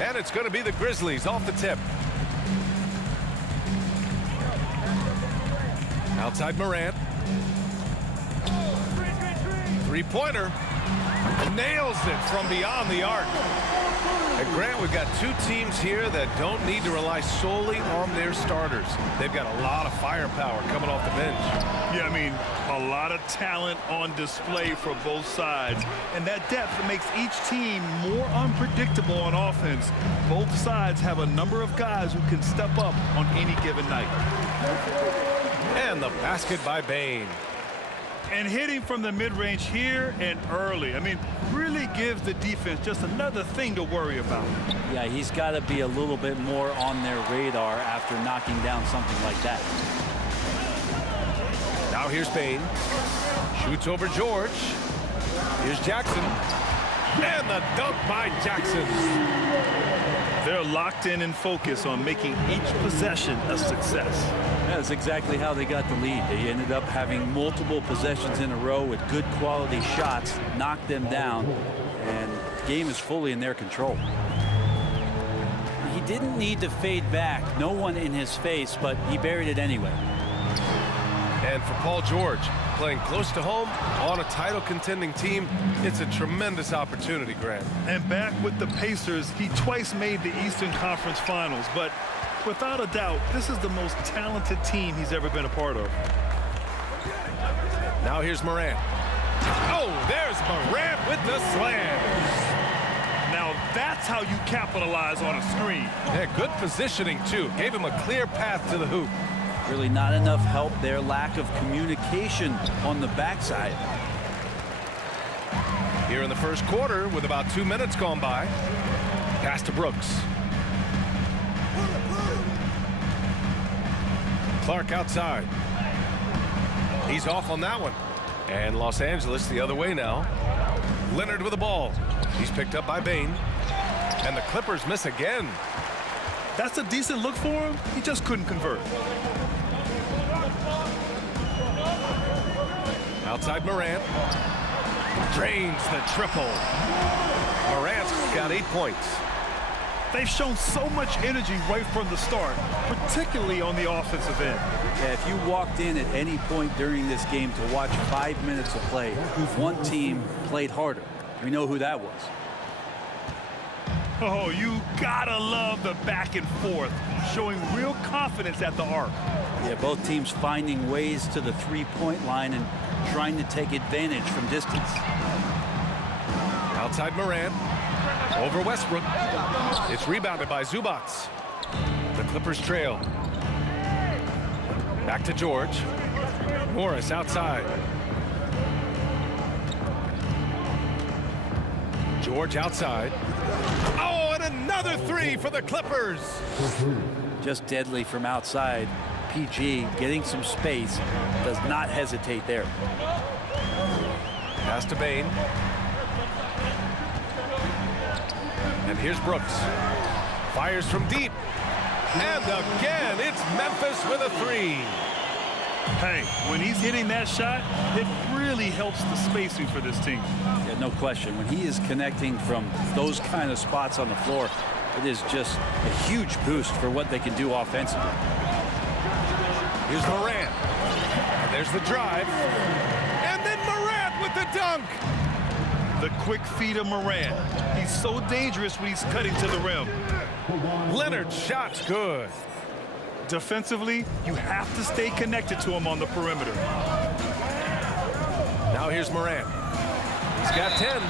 And it's going to be the Grizzlies off the tip. Outside Morant. Three-pointer. Nails it from beyond the arc. And Grant, we've got two teams here that don't need to rely solely on their starters. They've got a lot of firepower coming off the bench. Yeah, I mean, a lot of talent on display for both sides. And that depth makes each team more unpredictable on offense. Both sides have a number of guys who can step up on any given night. And the basket by Bane. And hitting from the mid-range here and early. I mean, really gives the defense just another thing to worry about. Yeah, he's got to be a little bit more on their radar after knocking down something like that. Now here's Bane. Shoots over George. Here's Jackson. And the dunk by Jackson. They're locked in and focused on making each possession a success. That's exactly how they got the lead. They ended up having multiple possessions in a row with good quality shots, knocked them down, and the game is fully in their control. He didn't need to fade back. No one in his face, but he buried it anyway. And for Paul George, playing close to home on a title contending team, it's a tremendous opportunity, Grant. And back with the Pacers, he twice made the Eastern Conference Finals, but without a doubt, this is the most talented team he's ever been a part of. Now here's Morant. Oh, there's Morant with the slam. Now that's how you capitalize on a screen. Yeah, good positioning, too. Gave him a clear path to the hoop. Really not enough help there. Lack of communication on the backside. Here in the first quarter with about 2 minutes gone by. Pass to Brooks. Clark outside. He's off on that one. And Los Angeles the other way now. Leonard with the ball. He's picked up by Bane. And the Clippers miss again. That's a decent look for him. He just couldn't convert. Outside Morant. Drains the triple. Morant's got 8 points. They've shown so much energy right from the start, particularly on the offensive end. Yeah, if you walked in at any point during this game to watch 5 minutes of play, one team played harder. We know who that was. Oh, you gotta love the back and forth, showing real confidence at the arc. Yeah, both teams finding ways to the three-point line and trying to take advantage from distance. Outside Morant. Over Westbrook. It's rebounded by Zubac. The Clippers trail. Back to George. Morris outside. George outside. Oh, and another three for the Clippers. Just deadly from outside. PG getting some space. Does not hesitate there. Pass to Bane. And here's Brooks. Fires from deep. And again, it's Memphis with a three. Hey, when he's hitting that shot, it really helps the spacing for this team. Yeah, no question. When he is connecting from those kind of spots on the floor, it is just a huge boost for what they can do offensively. Here's Morant. And there's the drive. And then Morant with the dunk. The quick feed of Morant. He's so dangerous when he's cutting to the rim. Leonard's shot's good. Defensively, you have to stay connected to him on the perimeter. Now here's Morant. He's got 10.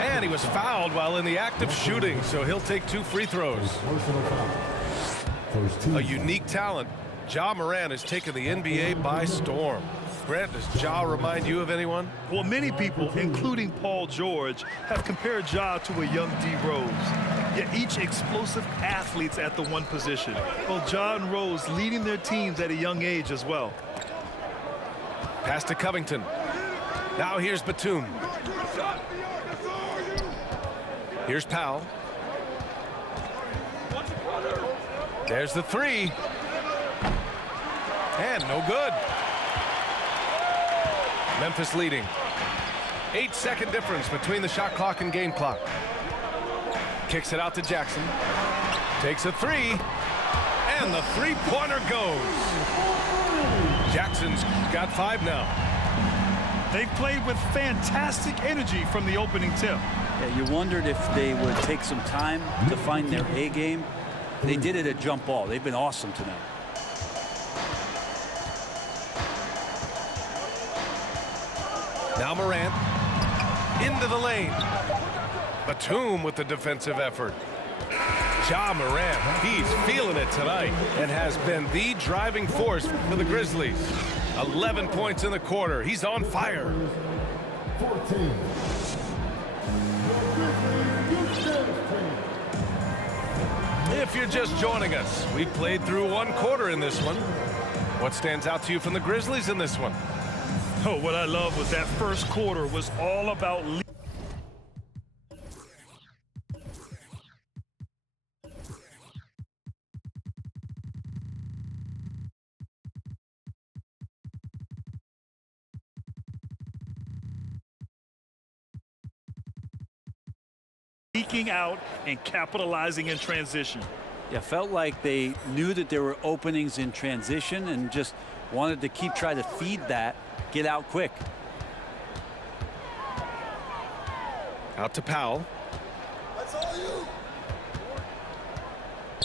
And he was fouled while in the act of shooting, so he'll take 2 free throws. A unique talent. Ja Morant has taken the NBA by storm. Grant, does Ja remind you of anyone? Well, many people, including Paul George, have compared Ja to a young D. Rose. Yet each explosive athletes at the one position. Well, Ja and Rose leading their teams at a young age as well. Pass to Covington. Now here's Batum. Here's Powell. There's the three. And no good. Memphis leading. 8-second difference between the shot clock and game clock. Kicks it out to Jackson. Takes a three. And the three-pointer goes. Jackson's got 5 now. They've played with fantastic energy from the opening tip. Yeah, you wondered if they would take some time to find their A game. They did it at jump ball. They've been awesome tonight. Now Morant into the lane. Batum with the defensive effort. Ja Morant, he's feeling it tonight and has been the driving force for the Grizzlies. 11 points in the quarter. He's on fire. 14. If you're just joining us, we played through 1 quarter in this one. What stands out to you from the Grizzlies in this one? Oh, what I love was that first quarter was all about leaking out and capitalizing in transition. Yeah, felt like they knew that there were openings in transition and just wanted to keep trying to feed that, get out quick. Out to Powell.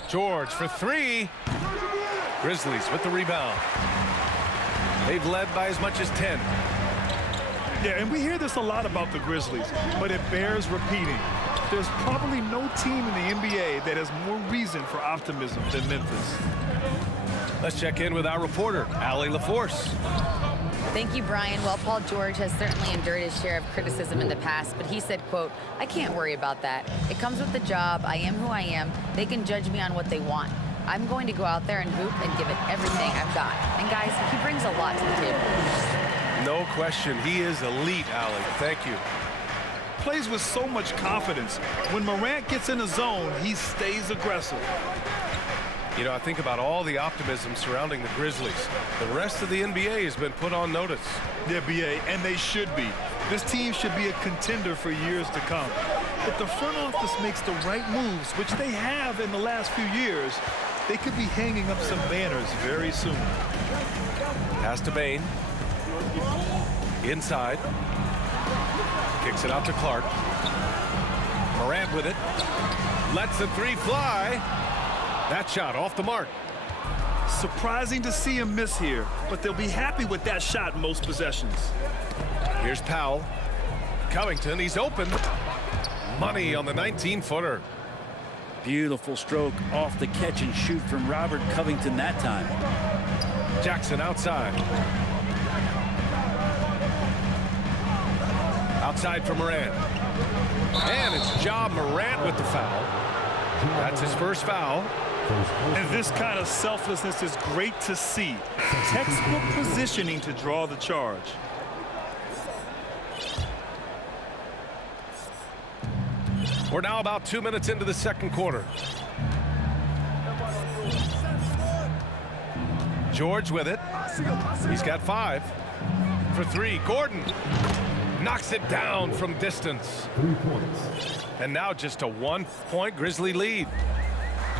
George for 3. Grizzlies with the rebound. They've led by as much as 10. Yeah, and we hear this a lot about the Grizzlies, but it bears repeating. There's probably no team in the NBA that has more reason for optimism than Memphis. Let's check in with our reporter, Allie LaForce. Thank you, Brian. Well, Paul George has certainly endured his share of criticism in the past, but he said, quote, "I can't worry about that. It comes with the job. I am who I am. They can judge me on what they want. I'm going to go out there and hoop and give it everything I've got." And guys, he brings a lot to the table. No question. He is elite, Allie. Thank you. Plays with so much confidence. When Morant gets in the zone, he stays aggressive. You know, I think about all the optimism surrounding the Grizzlies. The rest of the NBA has been put on notice. The NBA, and they should be. This team should be a contender for years to come. If the front office makes the right moves, which they have in the last few years, they could be hanging up some banners very soon. Pass to Bane. Inside. Kicks it out to Clark. Morant with it. Lets the 3 fly. That shot off the mark. Surprising to see him miss here, but they'll be happy with that shot in most possessions. Here's Powell. Covington, he's open. Money on the 19-footer. Beautiful stroke off the catch and shoot from Robert Covington that time. Jackson outside. Outside for Morant. And it's Ja Morant with the foul. That's his first foul. And this kind of selflessness is great to see. Textbook positioning to draw the charge. We're now about 2 minutes into the second quarter. George with it. He's got 5 for 3. Gordon knocks it down from distance. 3 points. And now just a 1-point Grizzly lead.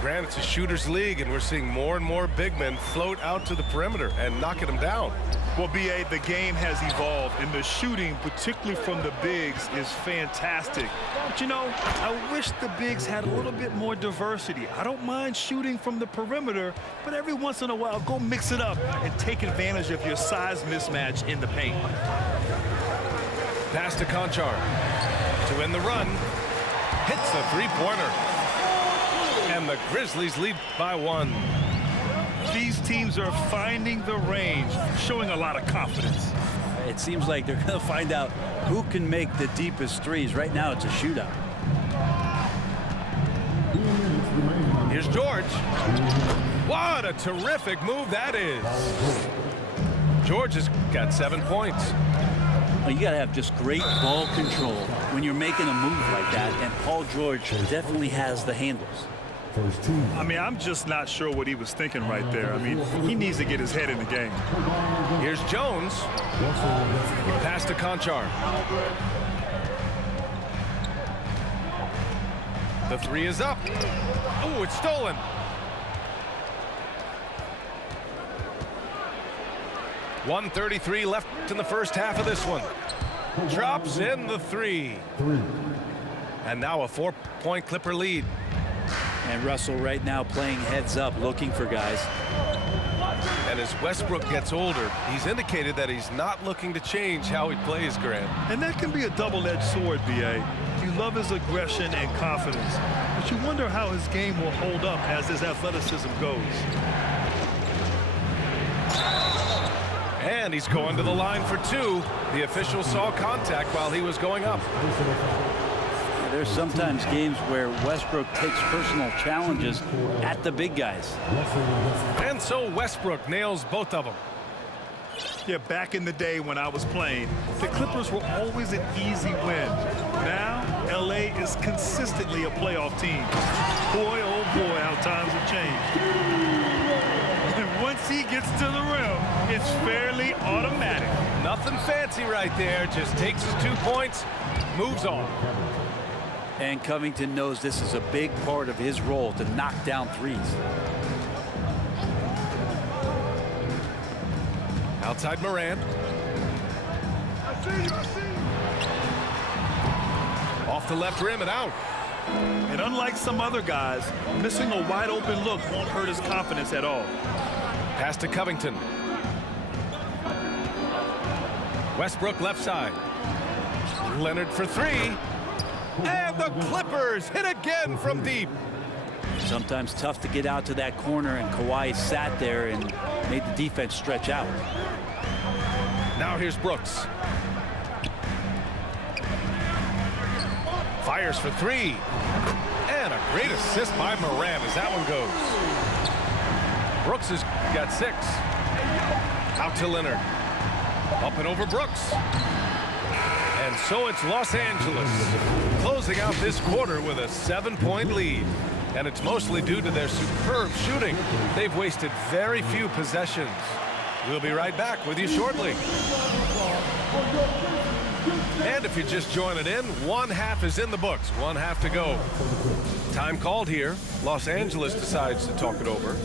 Granted, it's a shooter's league, and we're seeing more and more big men float out to the perimeter and knocking them down. Well, B.A., the game has evolved, and the shooting, particularly from the bigs, is fantastic. But, you know, I wish the bigs had a little bit more diversity. I don't mind shooting from the perimeter, but every once in a while, go mix it up and take advantage of your size mismatch in the paint. Pass to Conchar to win the run. Hits the 3-pointer. And the Grizzlies lead by 1. These teams are finding the range, showing a lot of confidence. It seems like they're going to find out who can make the deepest threes. Right now, it's a shootout. Here's George. What a terrific move that is. George has got 7 points. Well, you got to have just great ball control when you're making a move like that, and Paul George definitely has the handles. I mean, I'm just not sure what he was thinking right there. I mean, he needs to get his head in the game. Here's Jones. Pass to Conchar. The three is up. Oh, it's stolen. .133 left in the first half of this one. Drops in the three. And now a 4-point Clipper lead. And Russell right now playing heads up, looking for guys. And as Westbrook gets older, he's indicated that he's not looking to change how he plays, Grant. And that can be a double-edged sword, B.A. You love his aggression and confidence, but you wonder how his game will hold up as his athleticism goes. And he's going to the line for two. The official saw contact while he was going up. There's sometimes games where Westbrook takes personal challenges at the big guys. And so Westbrook nails both of them. Yeah, back in the day when I was playing, the Clippers were always an easy win. Now, L.A. is consistently a playoff team. Boy, oh boy, how times have changed. And once he gets to the rim, it's fairly automatic. Nothing fancy right there. Just takes his 2 points, moves on. And Covington knows this is a big part of his role to knock down threes. Outside Morant. Off the left rim and out. And unlike some other guys, missing a wide open look won't hurt his confidence at all. Pass to Covington. Westbrook left side. Leonard for three. And the Clippers hit again from deep. Sometimes tough to get out to that corner, and Kawhi sat there and made the defense stretch out. Now here's Brooks. Fires for three. And a great assist by Morant as that one goes. Brooks has got 6. Out to Leonard. Up and over Brooks. And so it's Los Angeles closing out this quarter with a 7-point lead. And it's mostly due to their superb shooting. They've wasted very few possessions. We'll be right back with you shortly. And if you're just joining in, one half is in the books. One half to go. Time called here. Los Angeles decides to talk it over.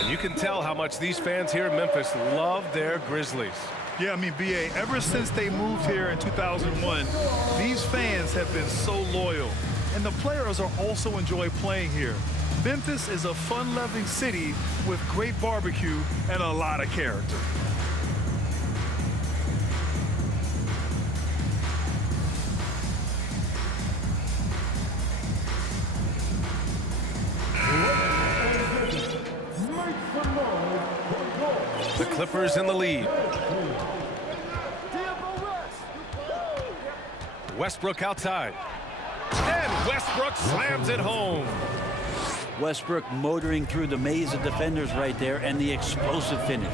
And you can tell how much these fans here in Memphis love their Grizzlies. Yeah, I mean, B.A., ever since they moved here in 2001, these fans have been so loyal. And the players are also enjoy playing here. Memphis is a fun-loving city with great barbecue and a lot of character. The Clippers in the lead. Westbrook outside. And Westbrook slams it home. Westbrook motoring through the maze of defenders right there, and the explosive finish.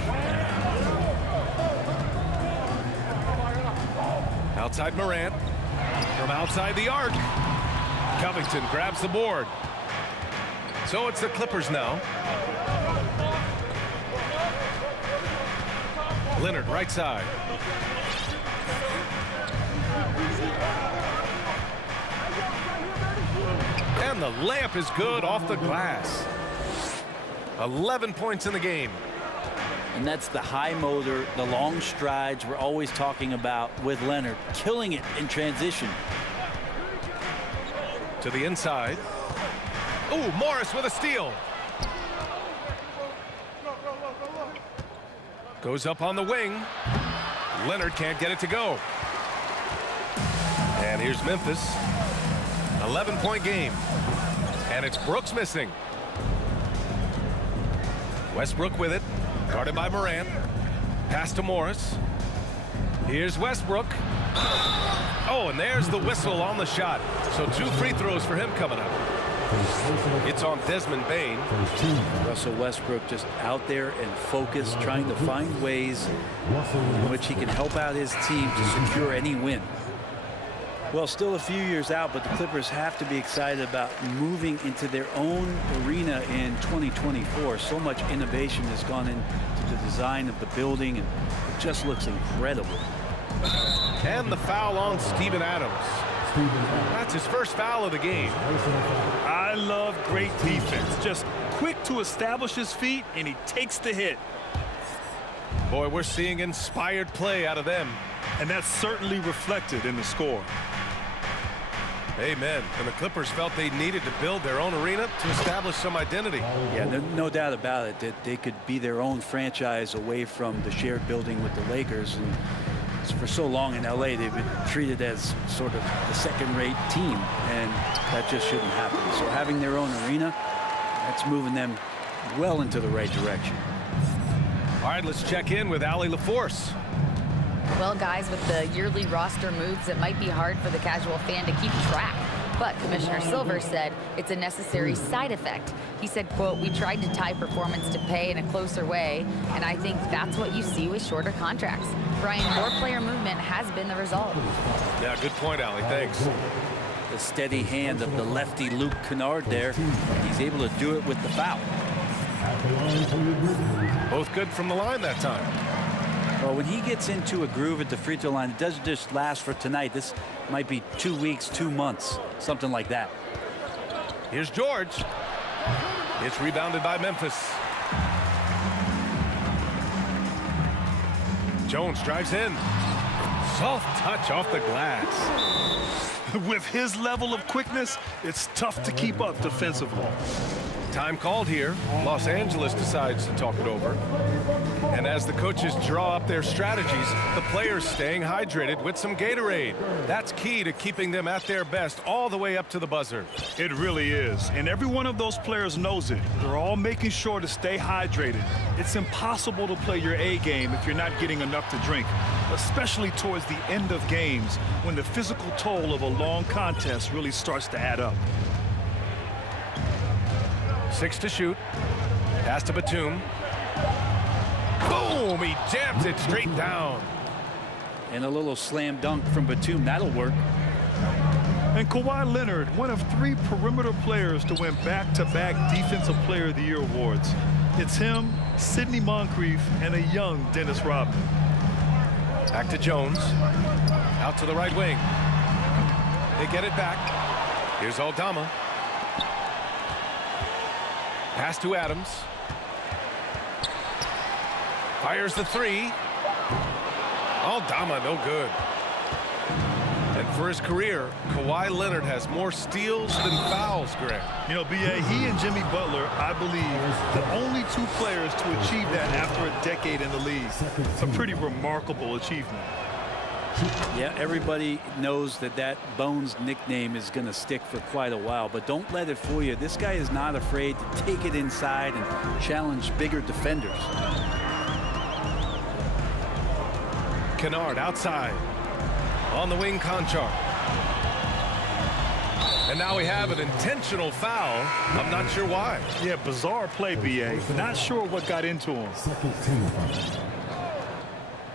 Outside Morant. From outside the arc. Covington grabs the board. So it's the Clippers now. Leonard right side. And the layup is good off the glass. 11 points in the game. And that's the high motor, the long strides we're always talking about with Leonard. Killing it in transition. To the inside. Ooh, Morris with a steal. Goes up on the wing. Leonard can't get it to go. And here's Memphis. 11-point game. And it's Brooks missing. Westbrook with it. Guarded by Morant. Pass to Morris. Here's Westbrook. Oh, and there's the whistle on the shot. So 2 free throws for him coming up. It's on Desmond Bane. Russell Westbrook just out there and focused, trying to find ways in which he can help out his team to secure any win. Well, still a few years out, but the Clippers have to be excited about moving into their own arena in 2024. So much innovation has gone into the design of the building, and it just looks incredible. And the foul on Steven Adams. That's his first foul of the game. I love great defense. Just quick to establish his feet, and he takes the hit. Boy, we're seeing inspired play out of them. And that's certainly reflected in the score. Amen. And the Clippers felt they needed to build their own arena to establish some identity. Yeah, no doubt about it that they could be their own franchise away from the shared building with the Lakers. And for so long in LA, they've been treated as sort of the second-rate team, and that just shouldn't happen. So having their own arena, that's moving them well into the right direction. All right, let's check in with Allie LaForce. Well, guys, with the yearly roster moves, it might be hard for the casual fan to keep track. But Commissioner Silver said it's a necessary side effect. He said, quote, "We tried to tie performance to pay in a closer way, and I think that's what you see with shorter contracts." Brian, more player movement has been the result. Yeah, good point, Allie. Thanks. The steady hand of the lefty Luke Kennard there. He's able to do it with the foul. Both good from the line that time. Well, when he gets into a groove at the free throw line, it doesn't just last for tonight. This might be 2 weeks, 2 months, something like that. Here's George. It's rebounded by Memphis. Jones drives in. Soft touch off the glass. With his level of quickness, it's tough to keep up defensively. Time called here. Los Angeles decides to talk it over. And as the coaches draw up their strategies, the players staying hydrated with some Gatorade. That's key to keeping them at their best all the way up to the buzzer. It really is. And every one of those players knows it. They're all making sure to stay hydrated. It's impossible to play your A game if you're not getting enough to drink, especially towards the end of games when the physical toll of a long contest really starts to add up. 6 to shoot. Pass to Batum. Boom! He jams it straight down. And a little slam dunk from Batum. That'll work. And Kawhi Leonard, one of 3 perimeter players to win back-to-back Defensive Player of the Year awards. It's him, Sidney Moncrief, and a young Dennis Rodman. Back to Jones. Out to the right wing. They get it back. Here's Aldama. Pass to Adams. Fires the 3. Aldama, no good. And for his career, Kawhi Leonard has more steals than fouls, Greg. You know, B.A., he and Jimmy Butler, I believe, the only 2 players to achieve that after a decade in the league. A pretty remarkable achievement. Yeah, everybody knows that Bones nickname is going to stick for quite a while, but don't let it fool you. This guy is not afraid to take it inside and challenge bigger defenders. Kennard outside. On the wing, Conchar. And now we have an intentional foul. I'm not sure why. Yeah, bizarre play, B.A. Not sure what got into him. Second team foul.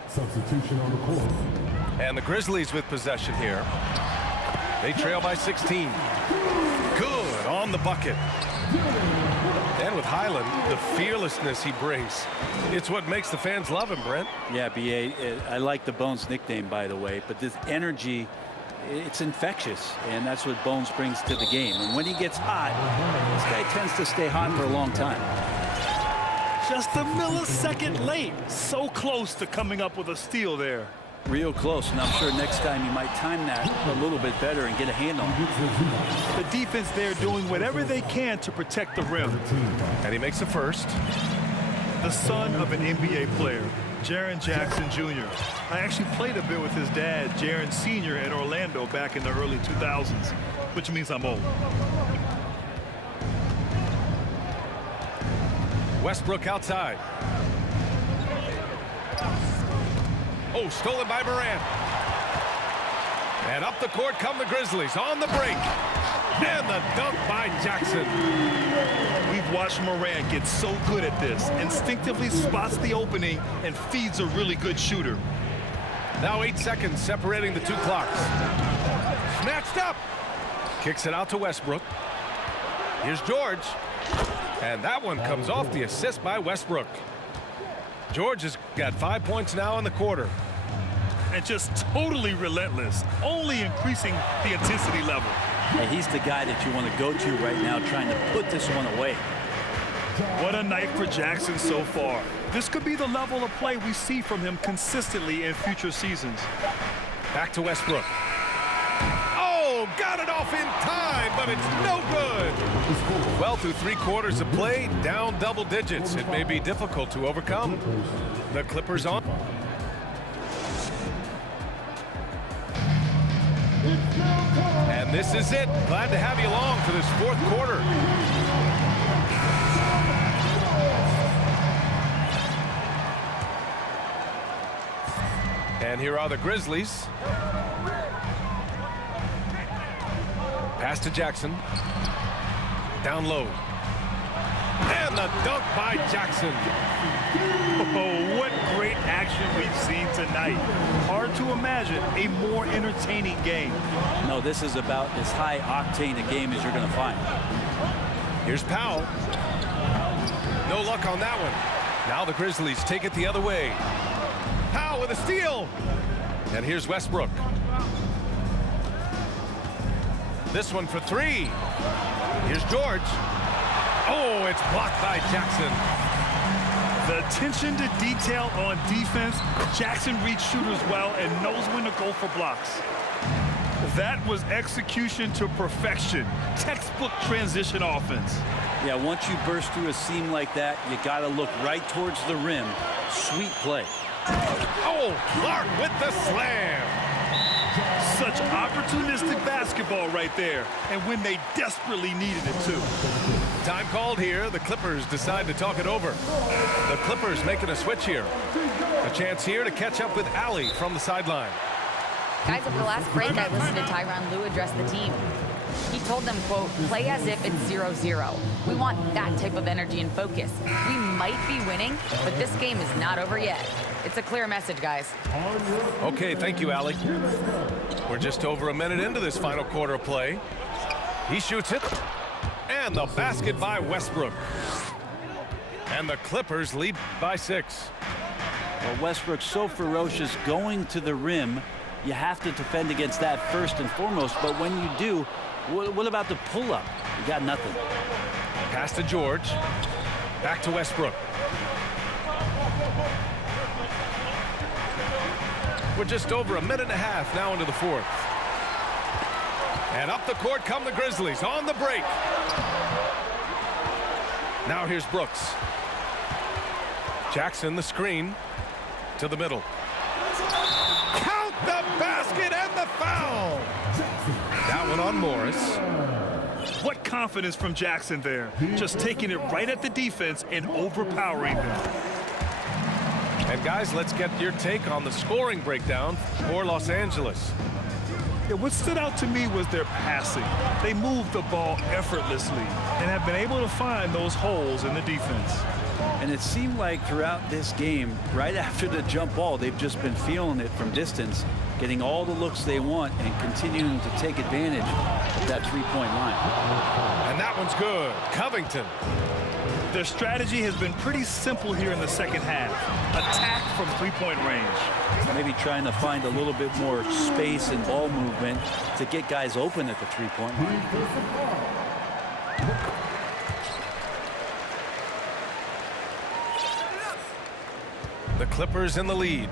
Substitution on the court. And the Grizzlies with possession here. They trail by 16. Good on the bucket. And with Highland, the fearlessness he brings. It's what makes the fans love him, Brent. Yeah, B.A., I like the Bones nickname, by the way, but this energy, it's infectious, and that's what Bones brings to the game. And when he gets hot, this guy tends to stay hot for a long time. Just a millisecond late. So close to coming up with a steal there. Real close, and I'm sure next time you might time that a little bit better and get a hand on it. The defense there doing whatever they can to protect the rim. And he makes the first. The son of an NBA player, Jaren Jackson Jr. I actually played a bit with his dad, Jaren Sr. at Orlando back in the early 2000s, which means I'm old. Westbrook outside. Oh, stolen by Morant. And up the court come the Grizzlies on the break. And the dunk by Jackson. We've watched Morant get so good at this. Instinctively spots the opening and feeds a really good shooter. Now 8 seconds separating the 2 clocks. Snatched up. Kicks it out to Westbrook. Here's George. And that one comes off the assist by Westbrook. George has got 5 points now in the quarter. And just totally relentless, only increasing the intensity level. Hey, he's the guy that you want to go to right now, trying to put this one away. What a night for Jackson so far. This could be the level of play we see from him consistently in future seasons. Back to Westbrook. Oh, got it off in time, but it's no good. Well, through 3 quarters of play, down double digits. It may be difficult to overcome. The Clippers on. And this is it. Glad to have you along for this 4th quarter. And here are the Grizzlies. Pass to Jackson. Down low. And the dunk by Jackson. Oh, what great action we've seen tonight. Hard to imagine a more entertaining game. No, this is about as high octane a game as you're going to find. Here's Powell. No luck on that one. Now the Grizzlies take it the other way. Powell with a steal. And here's Westbrook. This one for 3. Here's George. Oh, it's blocked by Jackson. The attention to detail on defense. Jackson reads shooters well and knows when to go for blocks. That was execution to perfection. Textbook transition offense. Yeah, once you burst through a seam like that, you got to look right towards the rim. Sweet play. Oh, Clark with the slam. Such opportunistic basketball right there, and when they desperately needed it too. Time called here. The Clippers decide to talk it over. The Clippers making a switch here. A chance here to catch up with Allie from the sideline. Guys, at the last break, I listened to Tyronn Lue address the team. He told them, quote, play as if it's 0-0. We want that type of energy and focus. We might be winning, but this game is not over yet. It's a clear message, guys. Okay, thank you, Allie. We're just over a minute into this final quarter of play. He shoots it. And the basket by Westbrook. And the Clippers lead by 6. Well, Westbrook's so ferocious going to the rim. You have to defend against that first and foremost. But when you do, what about the pull-up? You got nothing. Pass to George. Back to Westbrook. We're just over a minute and a half now into the 4th. And up the court come the Grizzlies on the break. Now here's Brooks. Jackson the screen to the middle. Count the basket and the foul. That one on Morris. What confidence from Jackson there. Just taking it right at the defense and overpowering them. And guys, let's get your take on the scoring breakdown for Los Angeles. Yeah, what stood out to me was their passing. They moved the ball effortlessly and have been able to find those holes in the defense. And it seemed like throughout this game, right after the jump ball, they've just been feeling it from distance, getting all the looks they want and continuing to take advantage of that three-point line. And that one's good. Covington. Their strategy has been pretty simple here in the second half. Attack from three-point range. Maybe trying to find a little bit more space and ball movement to get guys open at the three-point line. The Clippers in the lead.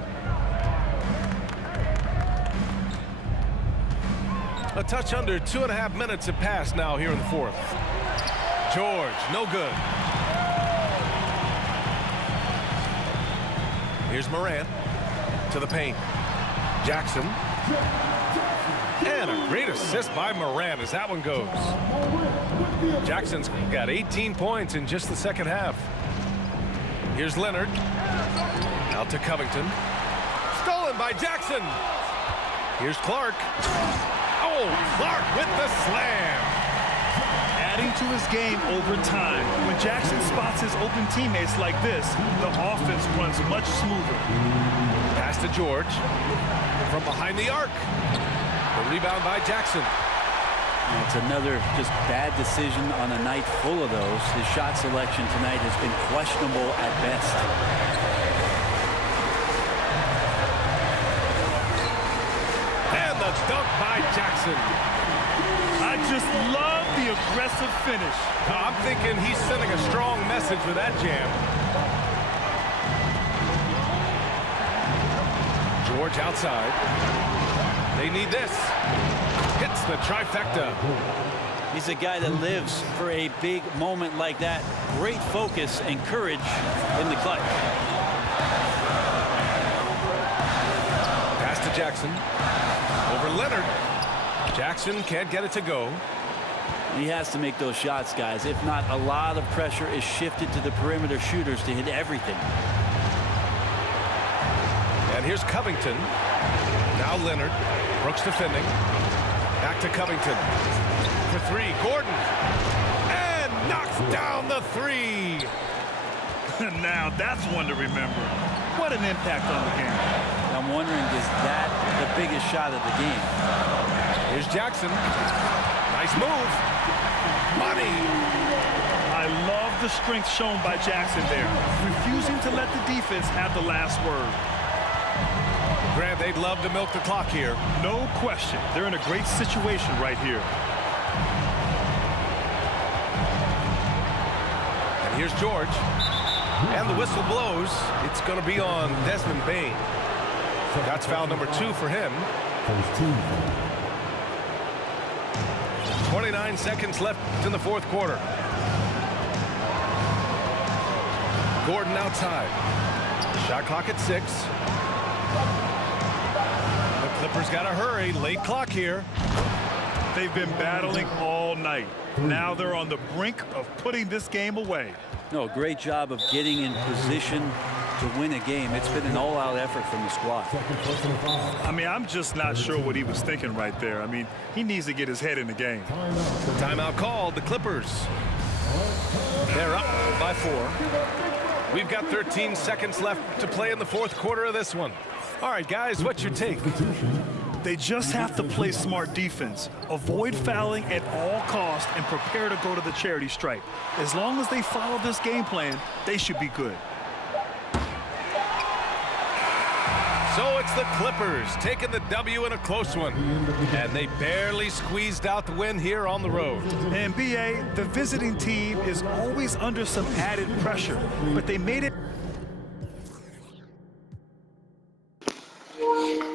A touch under 2.5 minutes have passed now here in the 4th. George, no good. Here's Morant to the paint. Jackson. And a great assist by Morant as that one goes. Jackson's got 18 points in just the second half. Here's Leonard. Out to Covington. Stolen by Jackson. Here's Clark. Oh, Clark with the slam. Adding to his game over time. When Jackson spots his open teammates like this, the offense runs much smoother. Pass to George from behind the arc. The rebound by Jackson. It's another just bad decision on a night full of those. His shot selection tonight has been questionable at best. And the dunk by Jackson. I just love the aggressive finish. I'm thinking he's sending a strong message with that jam. George outside. They need this. Hits the trifecta. He's a guy that lives for a big moment like that. Great focus and courage in the clutch. Pass to Jackson. Over Leonard. Jackson can't get it to go. He has to make those shots, guys. If not, a lot of pressure is shifted to the perimeter shooters to hit everything. And here's Covington. Now Leonard. Brooks defending. Back to Covington. For three. Gordon. And knocks down the three. Now that's one to remember. What an impact on the game. I'm wondering, is that the biggest shot of the game? Here's Jackson. Nice move. Money. I love the strength shown by Jackson there. Refusing to let the defense have the last word. Grant, they'd love to milk the clock here. No question. They're in a great situation right here. And here's George. And the whistle blows. It's going to be on Desmond Bane. That's foul number 2 for him. 29 seconds left in the fourth quarter. Gordon outside. Shot clock at 6. The Clippers got to hurry. Late clock here. They've been battling all night. Now they're on the brink of putting this game away. No, great job of getting in position to win a game. It's been an all-out effort from the squad. I mean, I'm just not sure what he was thinking right there. I mean, he needs to get his head in the game. Timeout called. The Clippers. They're up by 4. We've got 13 seconds left to play in the fourth quarter of this one. All right, guys, what's your take? They just have to play smart defense, avoid fouling at all costs, and prepare to go to the charity stripe. As long as they follow this game plan, they should be good. So it's the Clippers taking the W in a close one. And they barely squeezed out the win here on the road. And BA, the visiting team is always under some added pressure, but they made it.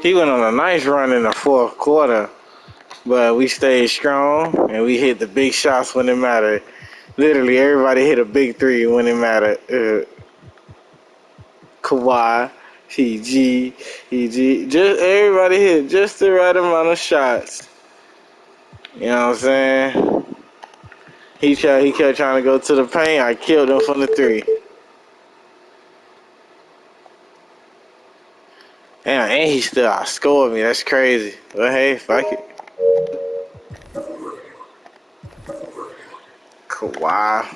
He went on a nice run in the fourth quarter, but we stayed strong and we hit the big shots when it mattered. Literally, everybody hit a big 3 when it mattered. Kawhi, PG, just everybody hit just the right amount of shots. You know what I'm saying? He kept trying to go to the paint. I killed him from the 3. Damn, and he still outscored me. That's crazy. But hey, fuck it. Kawhi.